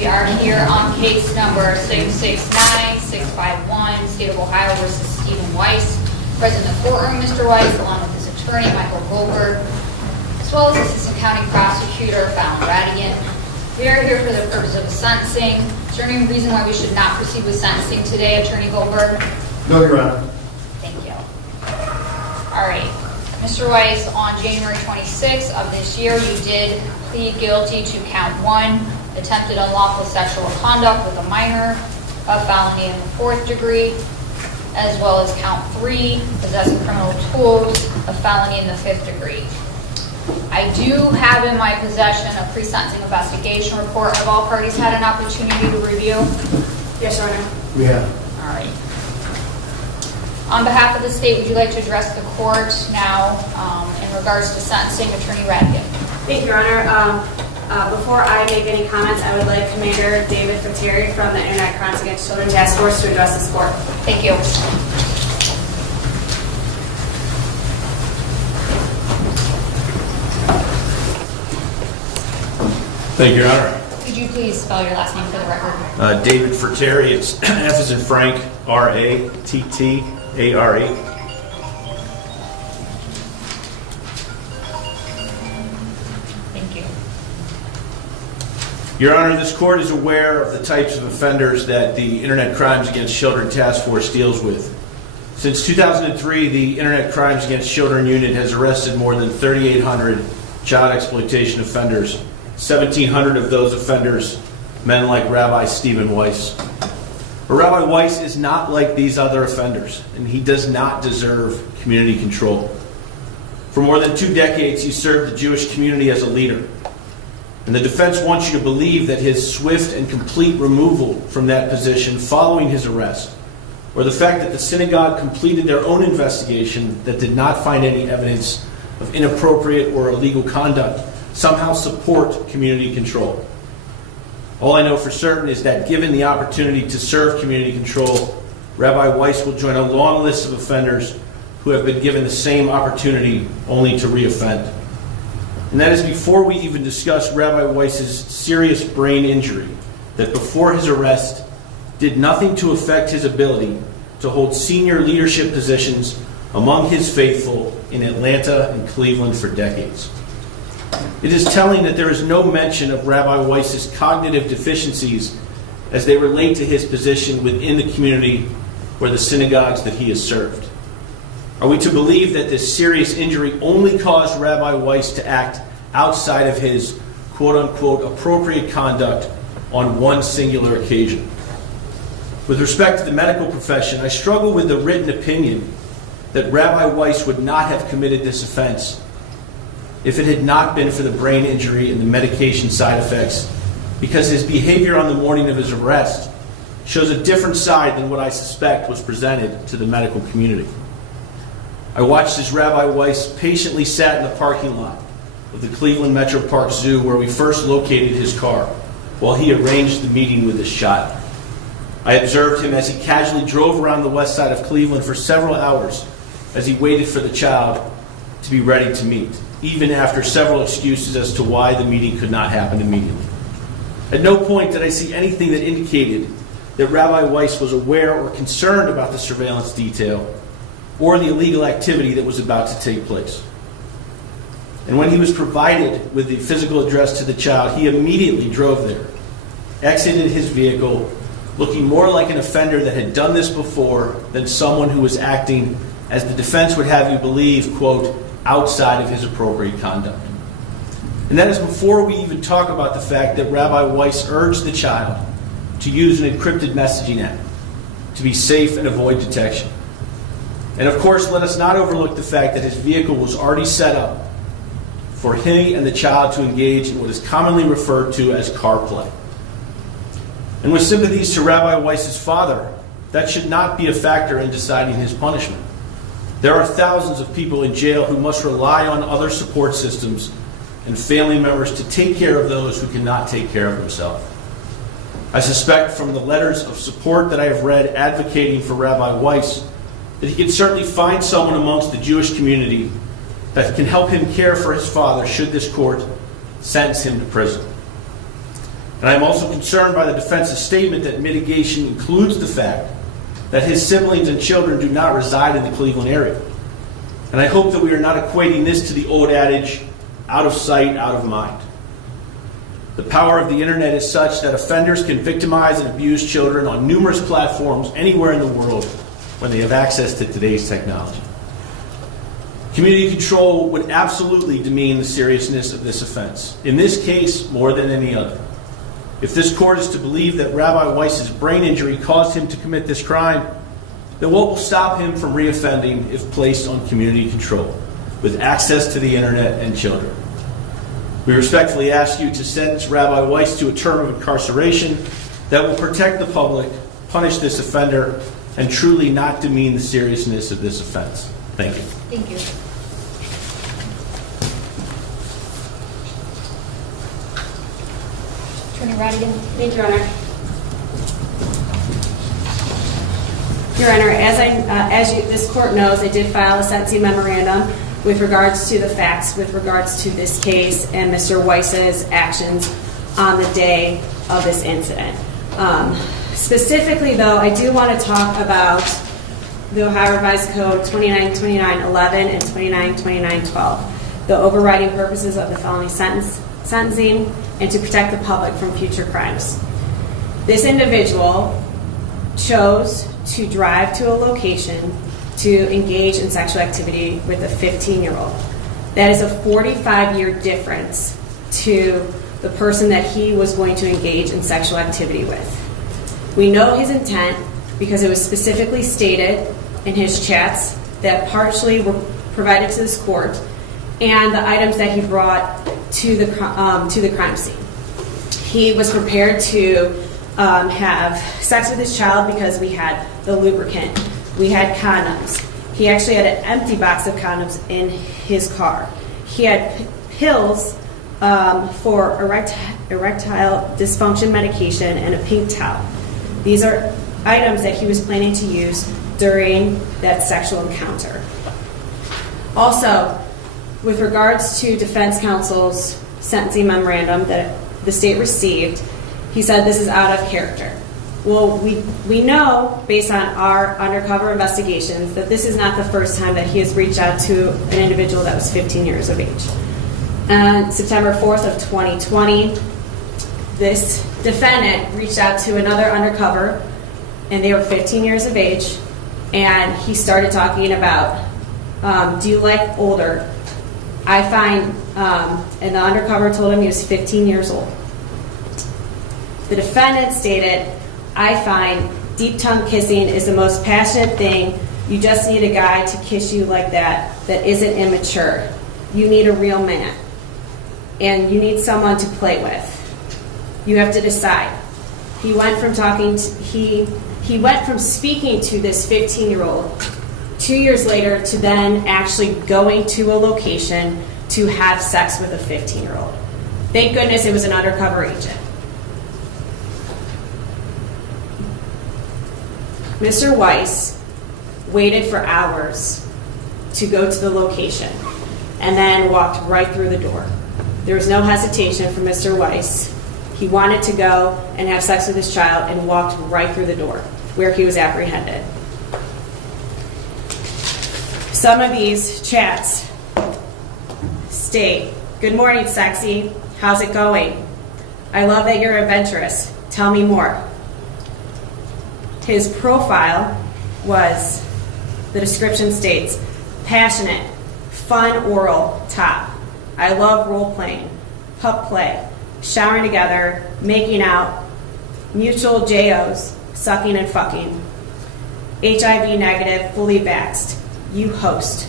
We are here on case number 669651, State of Ohio versus Stephen Weiss. Present in the courtroom, Mr. Weiss, along with his attorney, Michael Goldberg, as well as Assistant County Prosecutor, Fallon Radigan. We are here for the purpose of the sentencing. Is there any reason why we should not proceed with sentencing today, Attorney Goldberg? No, Your Honor. Thank you. All right. Mr. Weiss, on January 26th of this year, you did plead guilty to count 1, attempted unlawful sexual conduct with a minor, a felony in the 4th degree, as well as count 3, possessing criminal tools, a felony in the 5th degree. I do have in my possession a pre-sentencing investigation report. Have all parties had an opportunity to review? Yes, Your Honor. We have. All right. On behalf of the state, would you like to address the court now in regards to sentencing? Attorney Radigan. Thank you, Your Honor. Before I make any comments, I would like Commander David Fateri from the Internet Crimes Against Children Task Force to address this court. Thank you. Thank you, Your Honor. Could you please spell your last name for the record? David Ferteri, it's F as in Frank, R-A-T-T-A-R-E. Thank you. Your Honor, this court is aware of the types of offenders that the Internet Crimes Against Children Task Force deals with. Since 2003, the Internet Crimes Against Children Unit has arrested more than 3,800 child exploitation offenders. 1,700 of those offenders, men like Rabbi Stephen Weiss. But Rabbi Weiss is not like these other offenders, and he does not deserve community control. For more than 2 decades, he served the Jewish community as a leader. And the defense wants you to believe that his swift and complete removal from that position following his arrest, or the fact that the synagogue completed their own investigation that did not find any evidence of inappropriate or illegal conduct, somehow support community control. All I know for certain is that given the opportunity to serve community control, Rabbi Weiss will join a long list of offenders who have been given the same opportunity only to reoffend. And that is before we even discuss Rabbi Weiss's serious brain injury that before his arrest did nothing to affect his ability to hold senior leadership positions among his faithful in Atlanta and Cleveland for decades. It is telling that there is no mention of Rabbi Weiss's cognitive deficiencies as they relate to his position within the community or the synagogues that he has served. Are we to believe that this serious injury only caused Rabbi Weiss to act outside of his quote-unquote appropriate conduct on one singular occasion? With respect to the medical profession, I struggle with the written opinion that Rabbi Weiss would not have committed this offense if it had not been for the brain injury and the medication side effects, because his behavior on the morning of his arrest shows a different side than what I suspect was presented to the medical community. I watched as Rabbi Weiss patiently sat in the parking lot of the Cleveland Metro Park Zoo where we first located his car while he arranged the meeting with his child. I observed him as he casually drove around the west side of Cleveland for several hours as he waited for the child to be ready to meet, even after several excuses as to why the meeting could not happen immediately. At no point did I see anything that indicated that Rabbi Weiss was aware or concerned about the surveillance detail or the illegal activity that was about to take place. And when he was provided with the physical address to the child, he immediately drove there, exited his vehicle, looking more like an offender that had done this before than someone who was acting, as the defense would have you believe, quote, outside of his appropriate conduct. And that is before we even talk about the fact that Rabbi Weiss urged the child to use an encrypted messaging app to be safe and avoid detection. And of course, let us not overlook the fact that his vehicle was already set up for he and the child to engage in what is commonly referred to as car play. And with sympathies to Rabbi Weiss's father, that should not be a factor in deciding his punishment. There are thousands of people in jail who must rely on other support systems and family members to take care of those who cannot take care of themselves. I suspect from the letters of support that I have read advocating for Rabbi Weiss that he can certainly find someone amongst the Jewish community that can help him care for his father should this court sentence him to prison. And I'm also concerned by the defense's statement that mitigation includes the fact that his siblings and children do not reside in the Cleveland area. And I hope that we are not equating this to the old adage, out of sight, out of mind. The power of the internet is such that offenders can victimize and abuse children on numerous platforms anywhere in the world when they have access to today's technology. Community control would absolutely demean the seriousness of this offense, in this case more than any other. If this court is to believe that Rabbi Weiss's brain injury caused him to commit this crime, then what will stop him from reoffending if placed on community control, with access to the internet and children? We respectfully ask you to sentence Rabbi Weiss to a term of incarceration that will protect the public, punish this offender, and truly not demean the seriousness of this offense. Thank you. Thank you. Attorney Radigan. Thank you, Your Honor. Your Honor, this court knows, I did file a sentencing memorandum with regards to the facts, with regards to this case and Mr. Weiss's actions on the day of this incident. Specifically, though, I do want to talk about the Ohio Revised Code 292911 and 292912, the overriding purposes of the felony sentencing and to protect the public from future crimes. This individual chose to drive to a location to engage in sexual activity with a 15-year-old. That is a 45-year difference to the person that he was going to engage in sexual activity with. We know his intent because it was specifically stated in his chats that partially were provided to this court and the items that he brought to the crime scene. He was prepared to have sex with his child because we had the lubricant, we had condoms. He actually had an empty box of condoms in his car. He had pills for erectile dysfunction medication and a pink towel. These are items that he was planning to use during that sexual encounter. Also, with regards to defense counsel's sentencing memorandum that the state received, he said this is out of character. Well, we know, based on our undercover investigations, that this is not the first time that he has reached out to an individual that was 15 years of age. On September 4th of 2020, this defendant reached out to another undercover, and they were 15 years of age, and he started talking about, do you like older? I find, and the undercover told him he was 15 years old. The defendant stated, I find deep tongue kissing is the most passionate thing. You just need a guy to kiss you like that isn't immature. You need a real man. And you need someone to play with. You have to decide. He went from speaking to this 15-year-old 2 years later to then actually going to a location to have sex with a 15-year-old. Thank goodness it was an undercover agent. Mr. Weiss waited for hours to go to the location and then walked right through the door. There was no hesitation from Mr. Weiss. He wanted to go and have sex with his child and walked right through the door where he was apprehended. Some of these chats state, good morning, sexy. How's it going? I love that you're adventurous. Tell me more. His profile was, the description states, passionate, fun oral, top. I love role-playing, pup play, showering together, making out, mutual JOs, sucking and fucking. HIV negative, fully vaxxed. You host.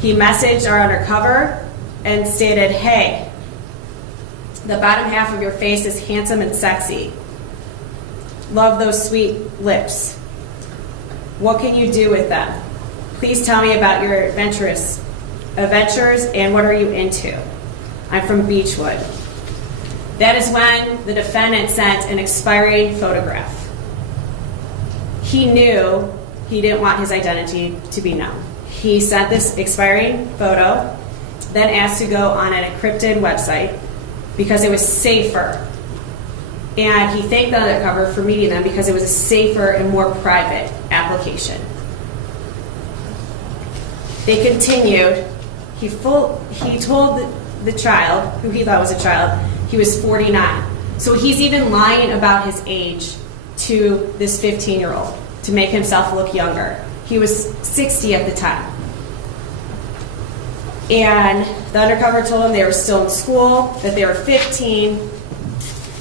He messaged our undercover and stated, hey, the bottom half of your face is handsome and sexy. Love those sweet lips. What can you do with them? Please tell me about your adventures and what are you into? I'm from Beechwood. That is when the defendant sent an expiring photograph. He knew he didn't want his identity to be known. He sent this expiring photo, then asked to go on an encrypted website because it was safer And he thanked the undercover for meeting them because it was a safer and more private application. They continued. He told the child, who he thought was a child, he was 49. So he's even lying about his age to this 15-year-old to make himself look younger. He was 60 at the time. And the undercover told him they were still in school, that they were 15,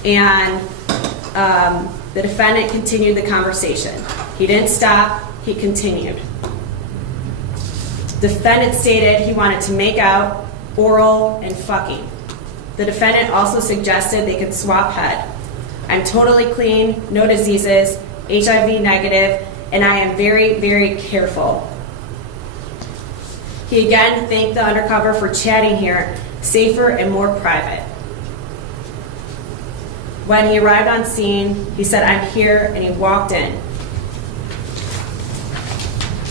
and the defendant continued the conversation. He didn't stop, he continued. Defendant stated he wanted to make out, oral, and fucking. The defendant also suggested they could swap head. I'm totally clean, no diseases, HIV negative, and I am very, very careful. He again thanked the undercover for chatting here, safer and more private. When he arrived on scene, he said, I'm here, and he walked in.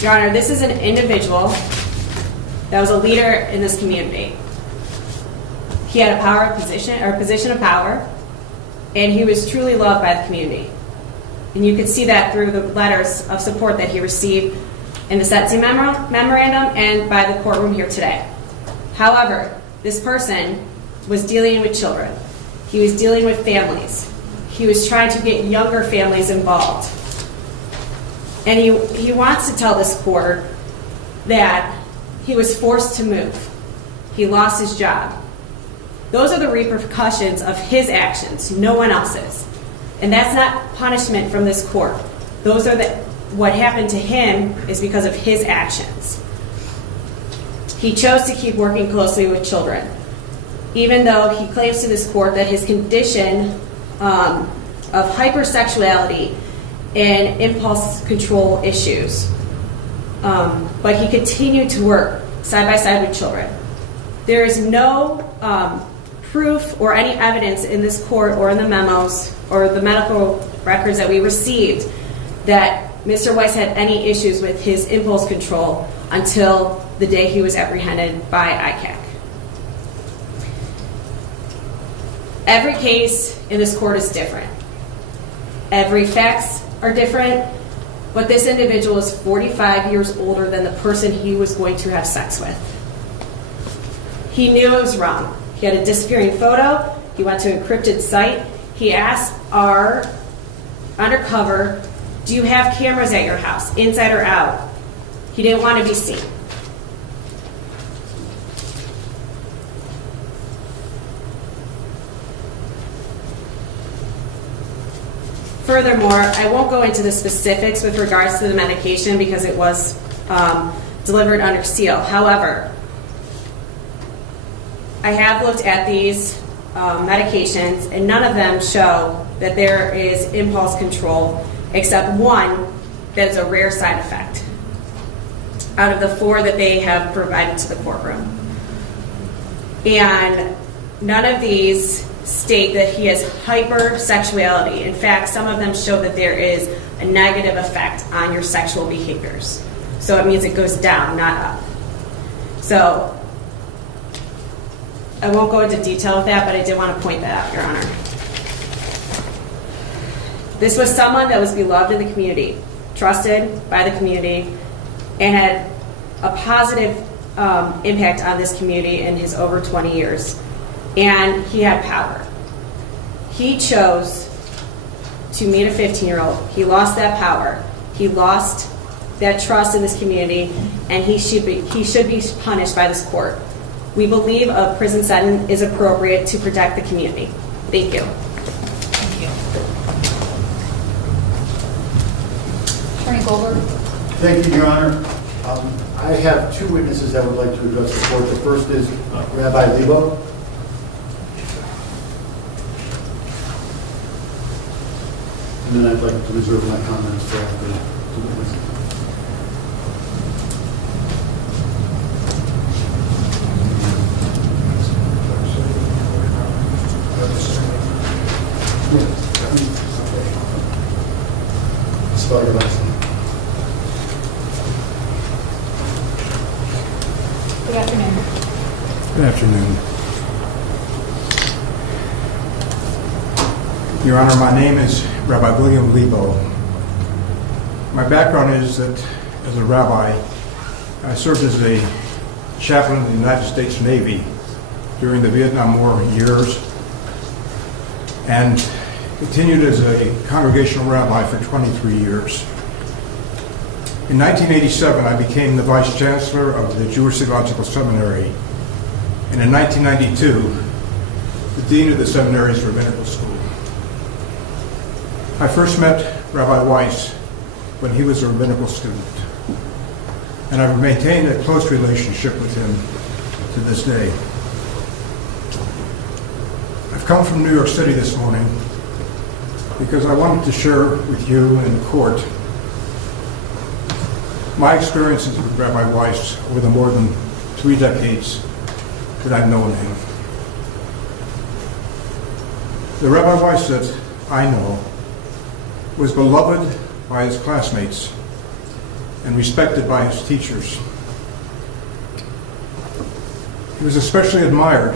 Your Honor, this is an individual that was a leader in this community. He had a position of power, and he was truly loved by the community. And you can see that through the letters of support that he received in the sentencing memorandum and by the courtroom here today. However, this person was dealing with children. He was dealing with families. He was trying to get younger families involved. And he wants to tell this court that he was forced to move. He lost his job. Those are the repercussions of his actions, no one else's. And that's not punishment from this court. Those are what happened to him is because of his actions. He chose to keep working closely with children, even though he claims to this court that his condition of hypersexuality and impulse control issues. But he continued to work side by side with children. There is no proof or any evidence in this court or in the memos or the medical records that we received that Mr. Weiss had any issues with his impulse control until the day he was apprehended by ICAC. Every case in this court is different. Every facts are different, but this individual is 45 years older than the person he was going to have sex with. He knew it was wrong. He had a disappearing photo. He went to an encrypted site. He asked our undercover, do you have cameras at your house, inside or out? He didn't want to be seen. Furthermore, I won't go into the specifics with regards to the medication because it was delivered under seal. However, I have looked at these medications, and none of them show that there is impulse control, except one that is a rare side effect out of the 4 that they have provided to the courtroom. And none of these state that he has hypersexuality. In fact, some of them show that there is a negative effect on your sexual behaviors. So it means it goes down, not up. So I won't go into detail with that, but I did want to point that out, Your Honor. This was someone that was beloved in the community, trusted by the community, and had a positive impact on this community in his over 20 years. And he had power. He chose to meet a 15-year-old. He lost that power. He lost that trust in this community, and he should be punished by this court. We believe a prison sentence is appropriate to protect the community. Thank you. Thank you. Attorney Goldberg. Thank you, Your Honor. I have 2 witnesses that would like to address the court. The first is Rabbi Lebo. And then I'd like to reserve my comments for the 2 witnesses. Spell your last name. Good afternoon. Good afternoon. Your Honor, my name is Rabbi William Lebo. My background is that as a rabbi, I served as a chaplain in the United States Navy during the Vietnam War years and continued as a congregational rabbi for 23 years. In 1987, I became the Vice Chancellor of the Jewish Theological Seminary, and in 1992, the Dean of the Seminary's Rabbinical School. I first met Rabbi Weiss when he was a rabbinical student, and I've maintained a close relationship with him to this day. I've come from New York City this morning because I wanted to share with you and the court my experiences with Rabbi Weiss over the more than 3 decades that I've known him. The Rabbi Weiss that I know was beloved by his classmates and respected by his teachers. He was especially admired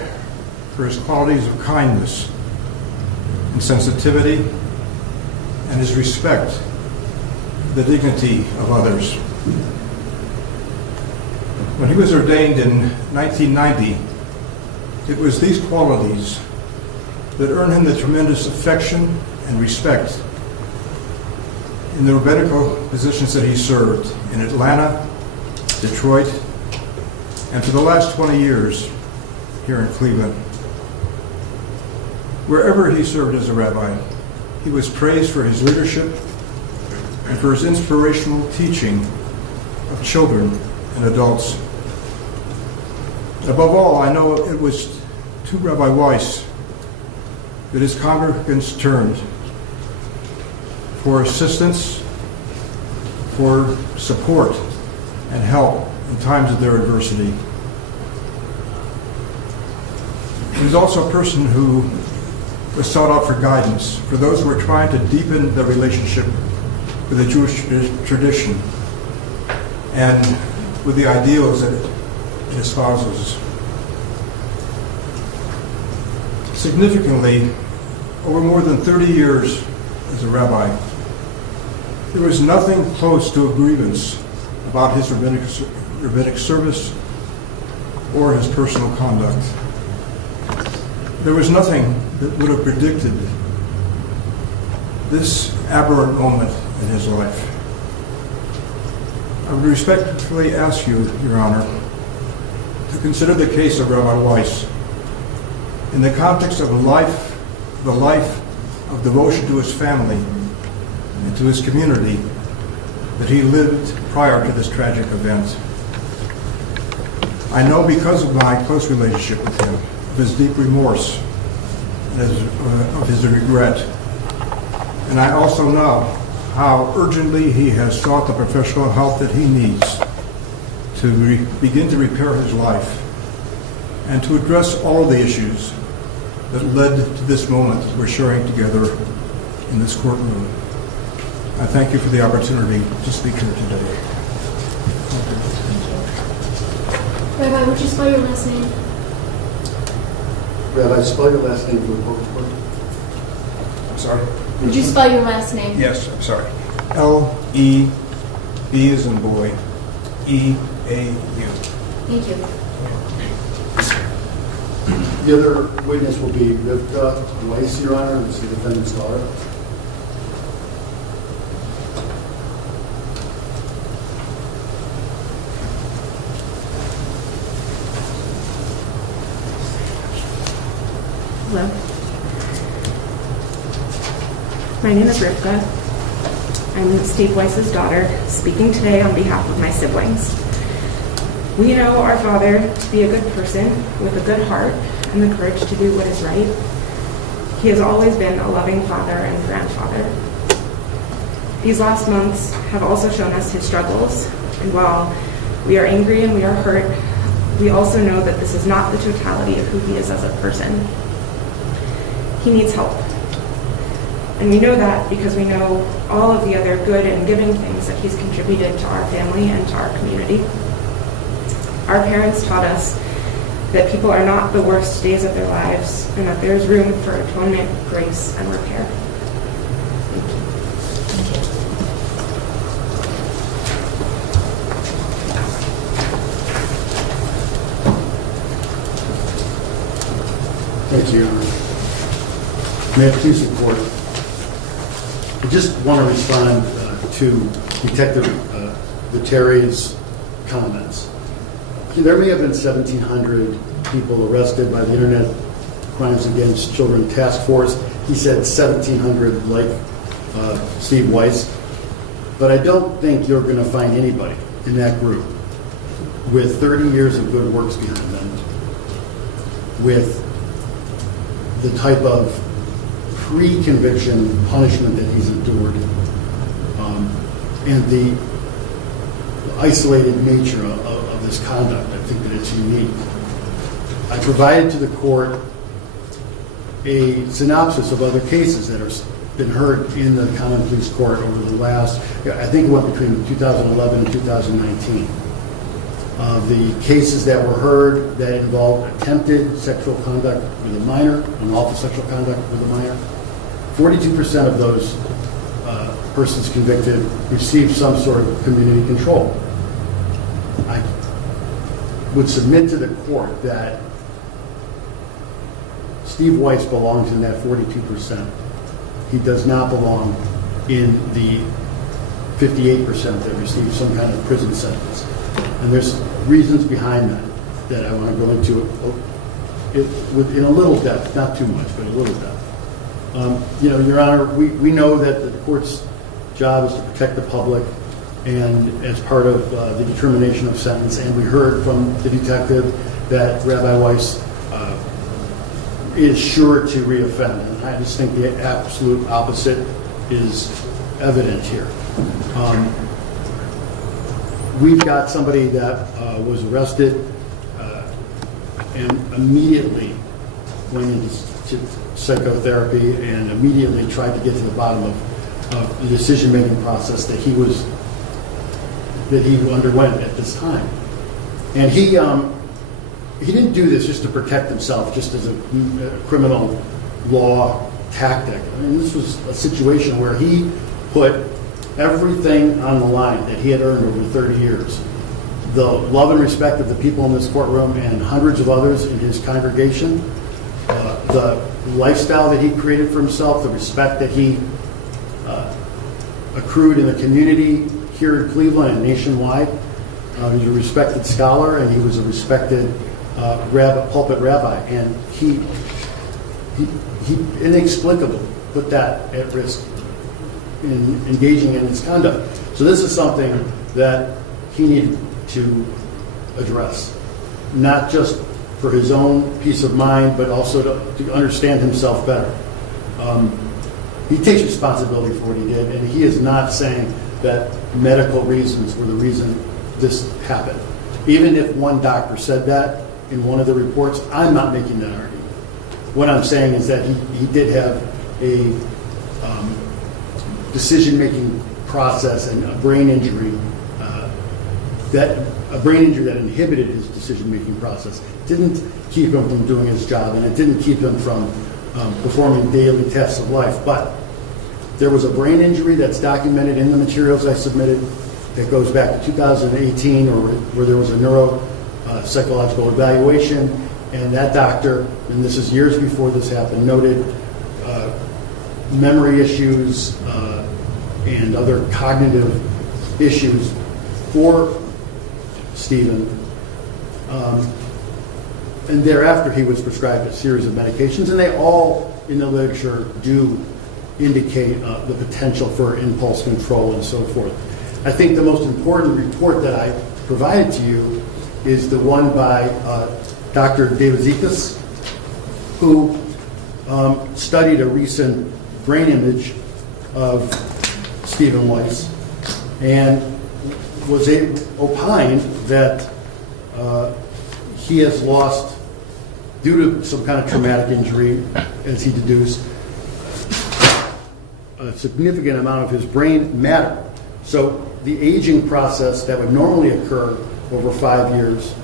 for his qualities of kindness and sensitivity and his respect for the dignity of others. When he was ordained in 1990, it was these qualities that earned him the tremendous affection and respect in the rabbinical positions that he served in Atlanta, Detroit, and for the last 20 years here in Cleveland. Wherever he served as a rabbi, he was praised for his leadership and for his inspirational teaching of children and adults. Above all, I know it was to Rabbi Weiss that his congregants turned for assistance, for support, and help in times of their adversity. He was also a person who was sought out for guidance for those who were trying to deepen their relationship with the Jewish tradition and with the ideals that it espouses. Significantly, over more than 30 years as a rabbi, there was nothing close to a grievance about his rabbinic service or his personal conduct. There was nothing that would have predicted this aberrant moment in his life. I would respectfully ask you, Your Honor, to consider the case of Rabbi Weiss in the context of the life of devotion to his family and to his community that he lived prior to this tragic event. I know because of my close relationship with him, of his deep remorse, and of his regret. And I also know how urgently he has sought the professional help that he needs to begin to repair his life and to address all the issues that led to this moment that we're sharing together in this courtroom. I thank you for the opportunity to speak here today. Rabbi, would you spell your last name? Rabbi, spell your last name for the court, please. I'm sorry? Would you spell your last name? Yes, I'm sorry. L-E, B as in boy, E-A-U. Thank you. The other witness will be Rivka Weiss, Your Honor, who's the defendant's daughter. Hello. My name is Rivka. I'm Steve Weiss's daughter, speaking today on behalf of my siblings. We know our father to be a good person with a good heart and the courage to do what is right. He has always been a loving father and grandfather. These last months have also shown us his struggles, and while we are angry and we are hurt, we also know that this is not the totality of who he is as a person. He needs help. And we know that because we know all of the other good and giving things that he's contributed to our family and to our community. Our parents taught us that people are not the worst days of their lives, and that there is room for atonement, grace, and repair. Thank you, Your Honor. May I please report? I just want to respond to Detective Vitteri's comments. There may have been 1,700 people arrested by the Internet Crimes Against Children Task Force. He said 1,700 like Steve Weiss. But I don't think you're going to find anybody in that group with 30 years of good works behind them, with the type of pre-conviction punishment that he's endured, and the isolated nature of this conduct. I think that it's unique. I provided to the court a synopsis of other cases that have been heard in the Common Pleas Court over the last, I think it went between 2011 and 2019. The cases that were heard that involved attempted sexual conduct with a minor, unlawful sexual conduct with a minor, 42% of those persons convicted received some sort of community control. I would submit to the court that Steve Weiss belongs in that 42%. He does not belong in the 58% that received some kind of prison sentence. And there's reasons behind that I want to go into in a little depth, not too much, but a little depth. Your Honor, we know that the court's job is to protect the public, and as part of the determination of sentence, and we heard from the detective that Rabbi Weiss is sure to reoffend, and I just think the absolute opposite is evident here. We've got somebody that was arrested and immediately went into psychotherapy and immediately tried to get to the bottom of the decision-making process that he underwent at this time. And he didn't do this just to protect himself, just as a criminal law tactic. I mean, this was a situation where he put everything on the line that he had earned over 30 years. The love and respect of the people in this courtroom and hundreds of others in his congregation, the lifestyle that he created for himself, the respect that he accrued in the community here in Cleveland and nationwide. He was a respected scholar, and he was a respected pulpit rabbi, and he inexplicably put that at risk in engaging in his conduct. So this is something that he needed to address, not just for his own peace of mind, but also to understand himself better. He takes responsibility for what he did, and he is not saying that medical reasons were the reason this happened. Even if one doctor said that in one of the reports, I'm not making that argument. What I'm saying is that he did have a decision-making process and a brain injury that inhibited his decision-making process. Didn't keep him from doing his job, and it didn't keep him from performing daily tests of life. But there was a brain injury that's documented in the materials I submitted that goes back to 2018, where there was a neuropsychological evaluation, and that doctor, and this is years before this happened, noted memory issues and other cognitive issues for Stephen. And thereafter, he was prescribed a series of medications, and they all, in the literature, do indicate the potential for impulse control and so forth. I think the most important report that I provided to you is the one by Dr. David Zekas, who studied a recent brain image of Stephen Weiss and was opined that he has lost, due to some kind of traumatic injury, as he deduced, a significant amount of his brain matter. So the aging process that would normally occur over 5 years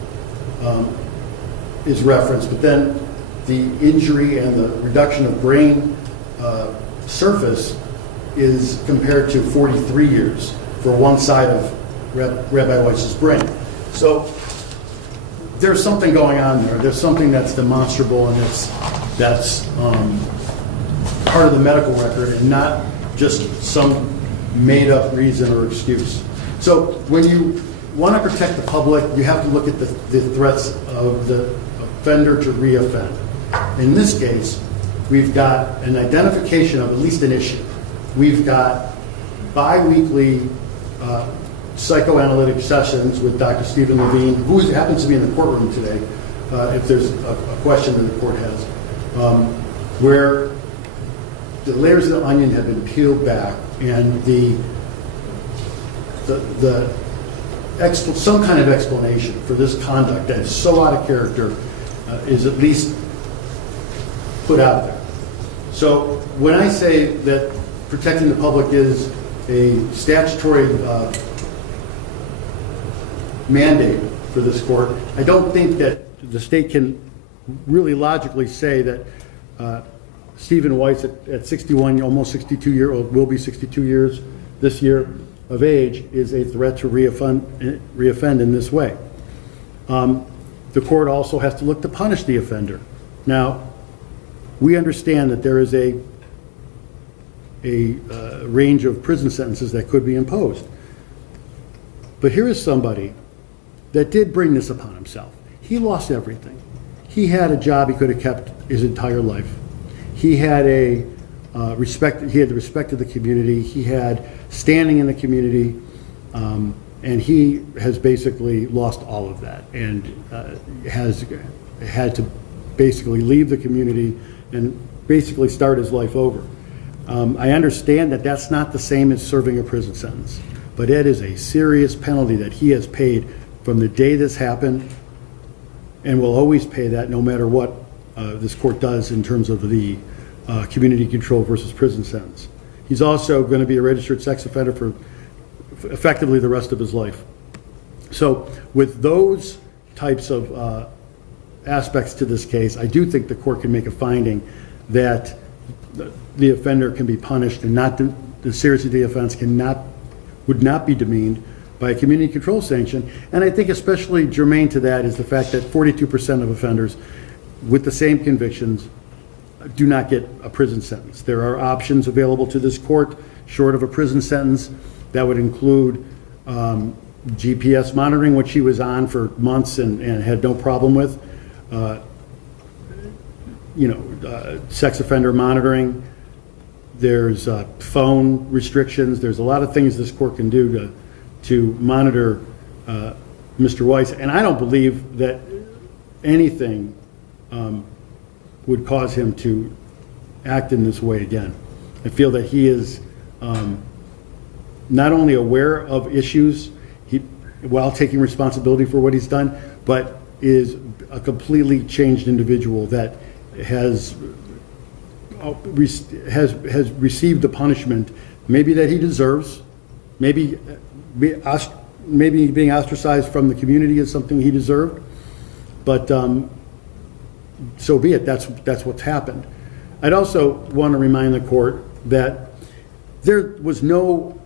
is referenced, but then the injury and the reduction of brain surface is compared to 43 years for one side of Rabbi Weiss's brain. So there's something going on there. There's something that's demonstrable and that's part of the medical record and not just some made-up reason or excuse. So when you want to protect the public, you have to look at the threats of the offender to reoffend. In this case, we've got an identification of at least an issue. We've got bi-weekly psychoanalytic sessions with Dr. Stephen Levine, who happens to be in the courtroom today, if there's a question that the court has, where the layers of the onion have been peeled back and some kind of explanation for this conduct that is so out of character is at least put out there. So when I say that protecting the public is a statutory mandate for this court, I don't think that the state can really logically say that Stephen Weiss at 61, almost 62 year old, will be 62 years this year of age, is a threat to reoffend in this way. The court also has to look to punish the offender. Now, we understand that there is a range of prison sentences that could be imposed. But here is somebody that did bring this upon himself. He lost everything. He had a job he could have kept his entire life. He had the respect of the community. He had standing in the community, and he has basically lost all of that and has had to basically leave the community and basically start his life over. I understand that that's not the same as serving a prison sentence, but it is a serious penalty that he has paid from the day this happened, and will always pay that no matter what this court does in terms of the community control versus prison sentence. He's also going to be a registered sex offender for effectively the rest of his life. So with those types of aspects to this case, I do think the court can make a finding that the offender can be punished and not the seriousness of the offense would not be demeaned by a community control sanction. And I think especially germane to that is the fact that 42% of offenders with the same convictions do not get a prison sentence. There are options available to this court short of a prison sentence that would include GPS monitoring, which he was on for months and had no problem with, sex offender monitoring. There's phone restrictions. There's a lot of things this court can do to monitor Mr. Weiss, and I don't believe that anything would cause him to act in this way again. I feel that he is not only aware of issues while taking responsibility for what he's done, but is a completely changed individual that has received the punishment maybe that he deserves. Maybe being ostracized from the community is something he deserved, but so be it. That's what's happened. I'd also want to remind the court that there was no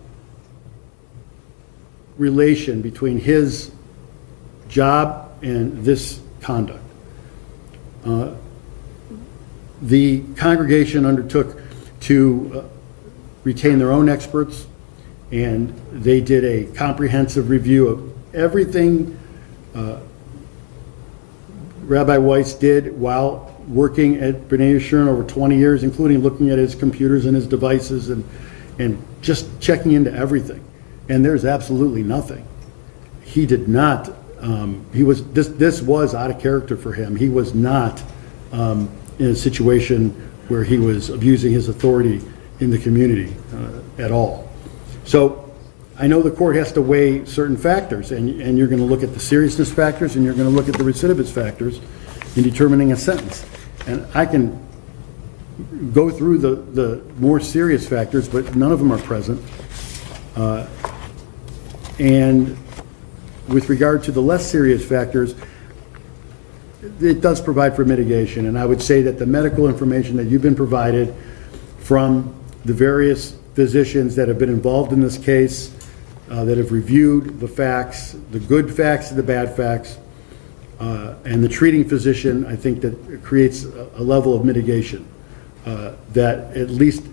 relation between his job and this conduct. The congregation undertook to retain their own experts, and they did a comprehensive review of everything Rabbi Weiss did while working at B'nai Yeshurun over 20 years, including looking at his computers and his devices and just checking into everything. And there's absolutely nothing. He did not, this was out of character for him. He was not in a situation where he was abusing his authority in the community at all. So I know the court has to weigh certain factors, and you're going to look at the seriousness factors and you're going to look at the recidivist factors in determining a sentence. And I can go through the more serious factors, but none of them are present. And with regard to the less serious factors, it does provide for mitigation, and I would say that the medical information that you've been provided from the various physicians that have been involved in this case, that have reviewed the facts, the good facts and the bad facts, and the treating physician, I think that creates a level of mitigation that at least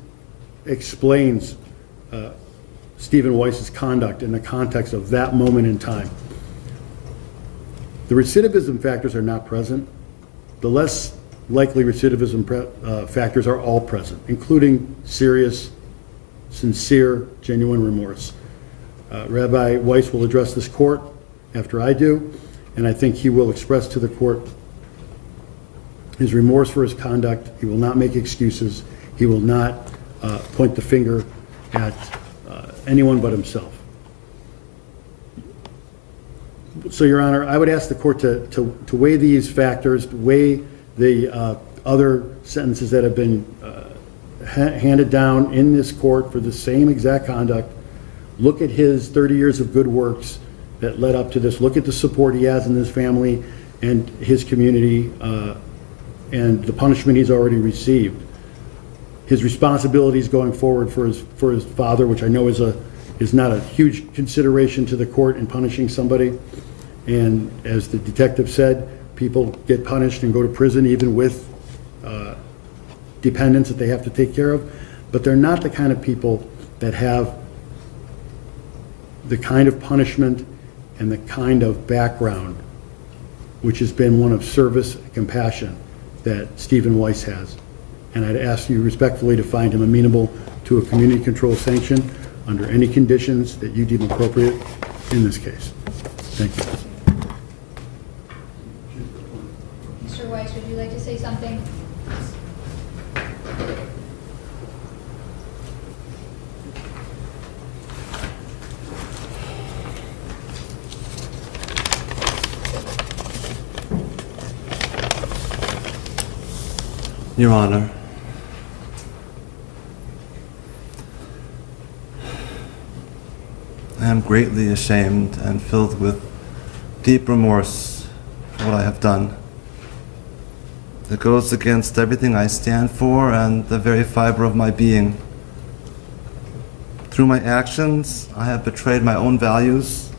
explains Stephen Weiss's conduct in the context of that moment in time. The recidivism factors are not present. The less likely recidivism factors are all present, including serious, sincere, genuine remorse. Rabbi Weiss will address this court after I do, and I think he will express to the court his remorse for his conduct. He will not make excuses. He will not point the finger at anyone but himself. So, Your Honor, I would ask the court to weigh these factors, to weigh the other sentences that have been handed down in this court for the same exact conduct. Look at his 30 years of good works that led up to this. Look at the support he has in his family and his community and the punishment he's already received. His responsibilities going forward for his father, which I know is not a huge consideration to the court in punishing somebody. And as the detective said, people get punished and go to prison even with dependents that they have to take care of. But they're not the kind of people that have the kind of punishment and the kind of background which has been one of service and compassion that Stephen Weiss has. And I'd ask you respectfully to find him amenable to a community control sanction under any conditions that you deem appropriate in this case. Thank you. Mr. Weiss, would you like to say something? Your Honor, I am greatly ashamed and filled with deep remorse for what I have done. It goes against everything I stand for and the very fiber of my being. Through my actions, I have betrayed my own values,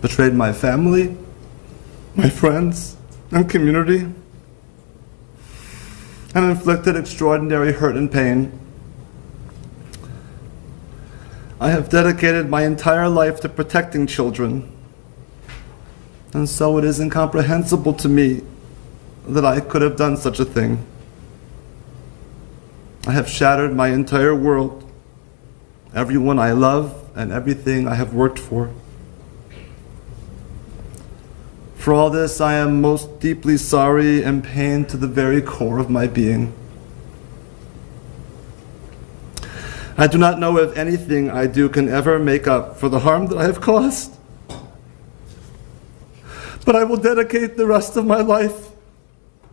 betrayed my family, my friends, and community, and inflicted extraordinary hurt and pain. I have dedicated my entire life to protecting children, and so it is incomprehensible to me that I could have done such a thing. I have shattered my entire world, everyone I love, and everything I have worked for. For all this, I am most deeply sorry and pained to the very core of my being. I do not know if anything I do can ever make up for the harm that I have caused. But I will dedicate the rest of my life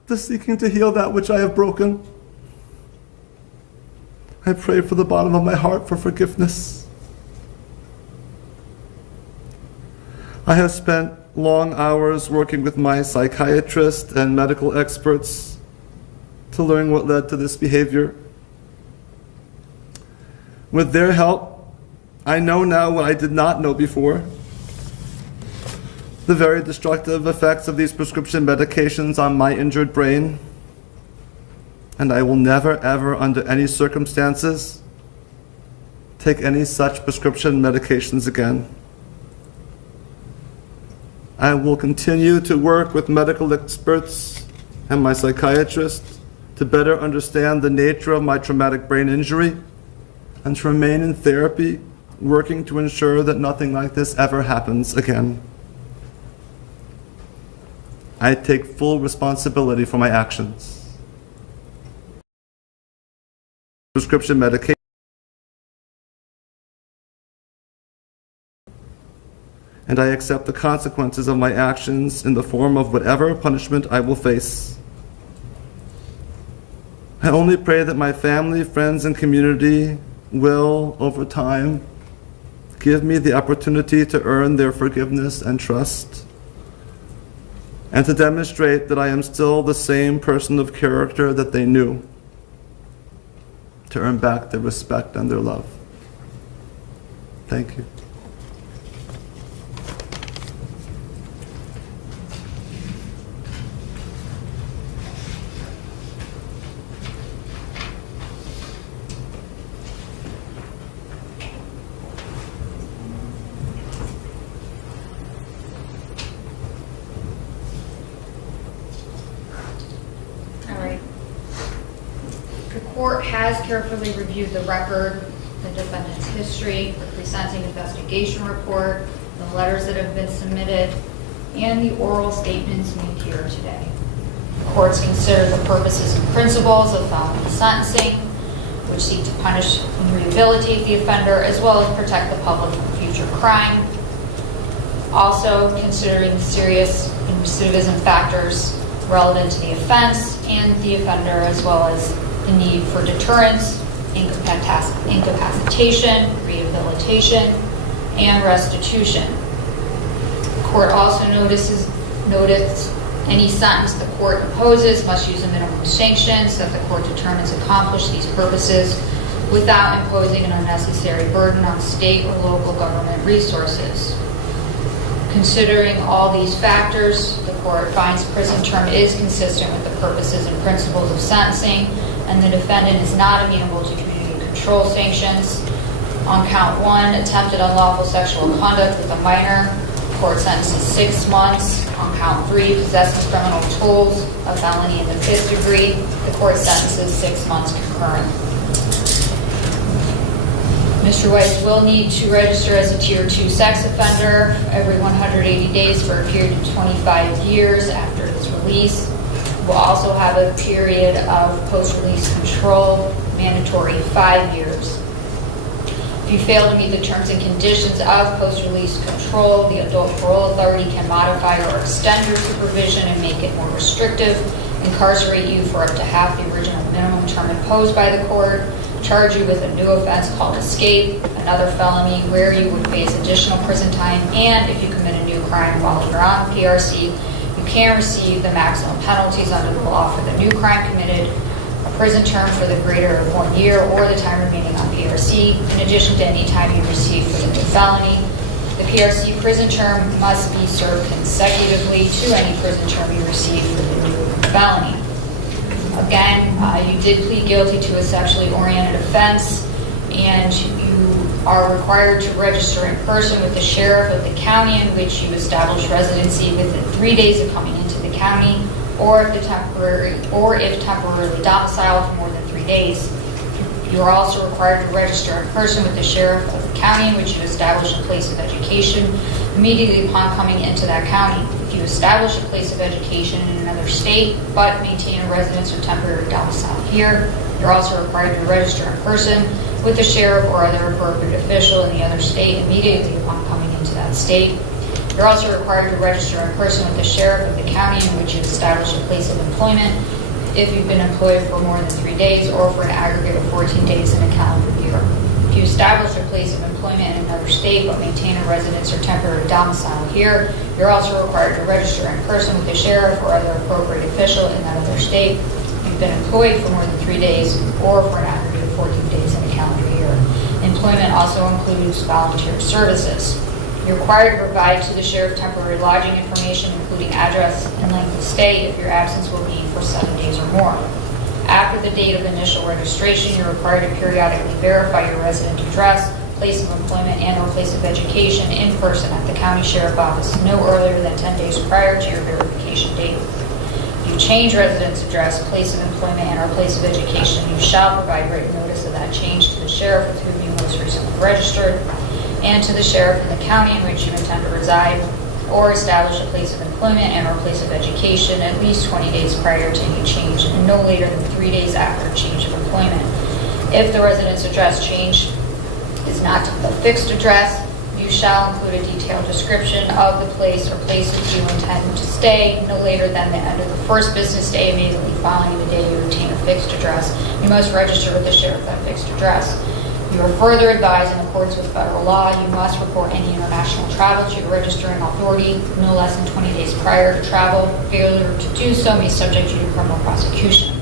to seeking to heal that which I have broken. I pray from the bottom of my heart for forgiveness. I have spent long hours working with my psychiatrist and medical experts to learn what led to this behavior. With their help, I know now what I did not know before: the very destructive effects of these prescription medications on my injured brain. And I will never, ever, under any circumstances, take any such prescription medications again. I will continue to work with medical experts and my psychiatrist to better understand the nature of my traumatic brain injury and to remain in therapy, working to ensure that nothing like this ever happens again. I take full responsibility for my actions. Prescription medication. And I accept the consequences of my actions in the form of whatever punishment I will face. I only pray that my family, friends, and community will, over time, give me the opportunity to earn their forgiveness and trust, and to demonstrate that I am still the same person of character that they knew, to earn back their respect and their love. Thank you. All right. The court has carefully reviewed the record, the defendant's history, the pre-sentencing investigation report, the letters that have been submitted, and the oral statements made here today. The courts consider the purposes and principles of felony sentencing, which seek to punish and rehabilitate the offender, as well as protect the public from future crime. Also, considering the serious and recidivism factors relevant to the offense and the offender, as well as the need for deterrence, incapacitation, rehabilitation, and restitution. The court also notices any sentence the court imposes must use a minimum sanctions that the court determines accomplish these purposes without imposing an unnecessary burden on state or local government resources. Considering all these factors, the court finds prison term is consistent with the purposes and principles of sentencing, and the defendant is not amenable to community control sanctions. On count 1, attempted unlawful sexual conduct with a minor, the court sentences 6 months. On count 3, possesses criminal tools, a felony in the 5th degree, the court sentences 6 months concurrent. Mr. Weiss will need to register as a Tier 2 sex offender every 180 days for a period of 25 years after his release. We'll also have a period of post-release control, mandatory 5 years. If you fail to meet the terms and conditions of post-release control, the adult parole authority can modify or extend your supervision and make it more restrictive, incarcerate you for up to half the original minimum term imposed by the court, charge you with a new offense called escape, another felony where you would face additional prison time, and if you commit a new crime while you're on PRC, you can receive the maximum penalties under the law for the new crime committed, a prison term for the greater of 1 year or the time remaining on PRC, in addition to any time you receive for the new felony. The PRC prison term must be served consecutively to any prison term you receive for the new felony. Again, you did plead guilty to a sexually oriented offense, and you are required to register in person with the sheriff of the county in which you establish residency within 3 days of coming into the county, or if temporarily domiciled for more than 3 days. You are also required to register in person with the sheriff of the county in which you establish a place of education immediately upon coming into that county. If you establish a place of education in another state but maintain a residence or temporary domicile here, you're also required to register in person with the sheriff or other appropriate official in the other state immediately upon coming into that state. You're also required to register in person with the sheriff of the county in which you establish a place of employment if you've been employed for more than 3 days or for an aggregate of 14 days in a calendar year. If you establish a place of employment in another state but maintain a residence or temporary domicile here, you're also required to register in person with the sheriff or other appropriate official in that other state. If you've been employed for more than 3 days or for an aggregate of 14 days in a calendar year. Employment also includes volunteer services. You're required to provide to the sheriff temporary lodging information, including address and length of stay, if your absence will be for 7 days or more. After the date of initial registration, you're required to periodically verify your resident address, place of employment, and/or place of education in person at the county sheriff office no earlier than 10 days prior to your verification date. If you change residence address, place of employment, and/or place of education, you shall provide written notice of that change to the sheriff with whom you most recently registered, and to the sheriff in the county in which you intend to reside, or establish a place of employment and/or place of education at least 20 days prior to any change and no later than 3 days after change of employment. If the residence address change is not a fixed address, you shall include a detailed description of the place or places you intend to stay no later than the end of the first business day immediately following the day you obtain a fixed address. You must register with the sheriff that fixed address. You are further advised in accordance with federal law, you must report any international travel to your registering authority no less than 20 days prior to travel. Failure to do so may subject you to criminal prosecution.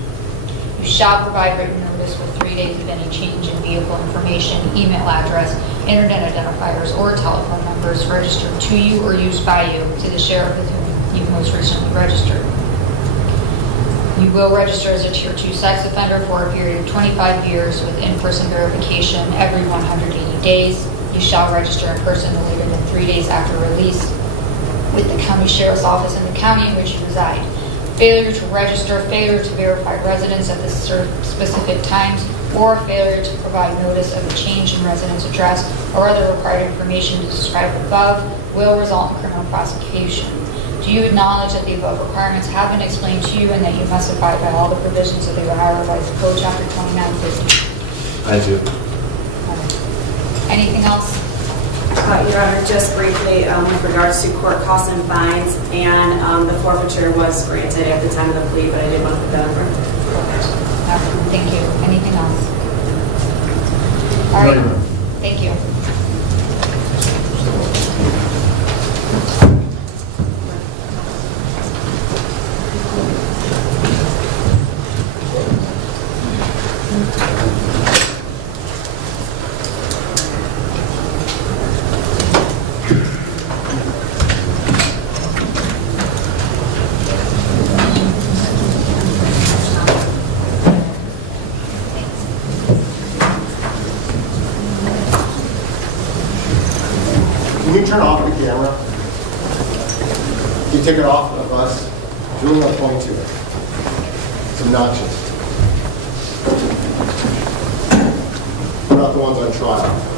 You shall provide written notice with 3 days of any change in vehicle information, email address, internet identifiers, or telephone numbers registered to you or used by you to the sheriff with whom you most recently registered. You will register as a Tier 2 sex offender for a period of 25 years with in-person verification every 180 days. You shall register in person no later than 3 days after release with the county sheriff's office in the county in which you reside. Failure to register, failure to verify residence at the specific times, or failure to provide notice of a change in residence address or other required information described above will result in criminal prosecution. Do you acknowledge that the above requirements have been explained to you and that you must abide by all the provisions of the Ohio Revised Code, Chapter 2950? I do. Anything else? Your Honor, just briefly, with regards to court costs and fines, and the forfeiture was granted at the time of the plea, but I did want to put that on record. Thank you. Anything else? All right. Thank you. Can you turn off the camera? Can you take it off of us? Who am I pointing to? It's obnoxious. What about the ones on trial?